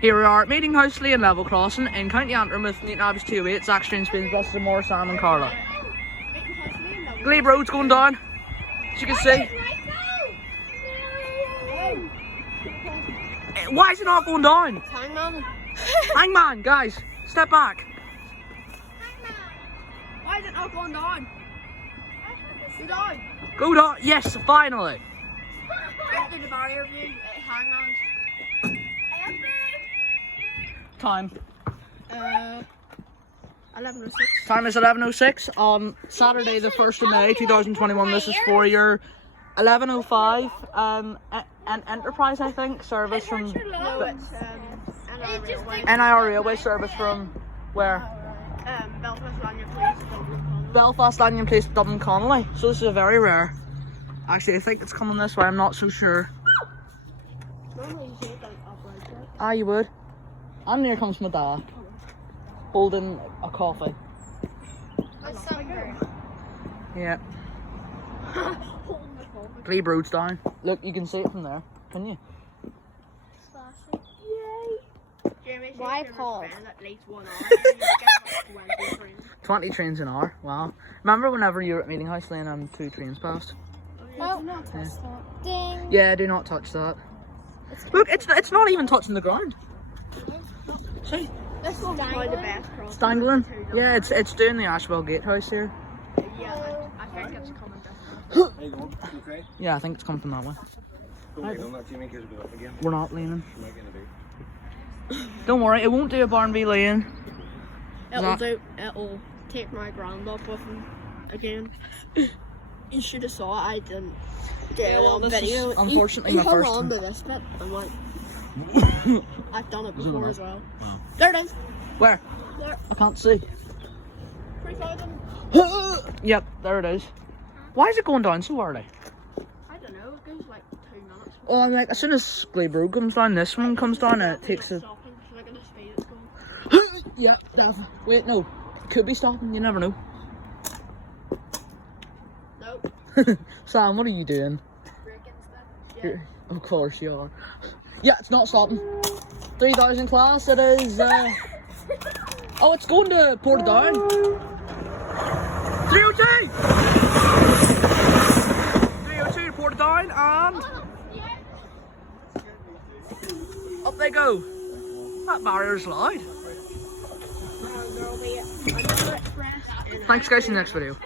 Here we are at Meeting House Lane level crossing in County Antrim with Newton Abbey's 2-8, Zach Strange Spain versus Amor, Sam and Carla. Glebe Road's going down, as you can see. Why is it not going down? Hangman. Hangman, guys, step back. Why is it not going down? Go down. Go down, yes, finally. Get to the barrier view, Hangman. Time. 11:06. Time is 11:06 on Saturday the 1st of May 2021. This is for your 11:05 an Enterprise, I think, service from No, it's NIR Railway service from where? Belfast Lanyon Place, Dublin. Belfast Lanyon Place, Dublin Connolly. So this is a very rare. Actually, I think it's coming this way. I'm not so sure. Normally you see it like upright, right? Ah, you would. And here comes my dad, holding a coffee. That's something. Yeah. Holding the coffee. Glebe Road's down. Look, you can see it from there. Can you? Yay! Why pause? At least 1 hour. You get like 20 trains. 20 trains an hour. Wow. Remember whenever you were at Meeting House Lane and 2 trains passed? Oh, Yeah. ding. Yeah, do not touch that. Look, it's not even touching the ground. See? This one's probably the best cross. It's dangling. Yeah, it's doing the Ashwell Gatehouse here. Yeah, I think it's coming this way. How you going? You okay? Yeah, I think it's coming from that way. Don't lean on that, Jimmy, in case we go up again. We're not leaning. You might get a do. Don't worry, it won't do a Barnby Lane. It'll take my grand up with him again. You should have saw it. I didn't get it on this video. is unfortunately he my hung first on time. to this bit. I'm like, I've done it Is it before enough? as well. Wow. There it is. Where? There. I can't see. 3,000. Yep, there it is. Why is it going down so early? I don't know. It goes like 2 minutes. Oh, I'm like, as soon as Glebe Road comes down, this one comes down and it takes a... Stopping, so look at the speed it's going. Yeah, definitely. Wait, no. Could be stopping, you never know. Nope. Sam, what are you doing? Braking stuff. Yeah. You're- Of course you are. Yeah, it's not stopping. 3,000 class, it is. Oh, it's going to Portadown. 302! 302 to Portadown, and up they go. That barrier's loud. Thanks, guys. See you next video.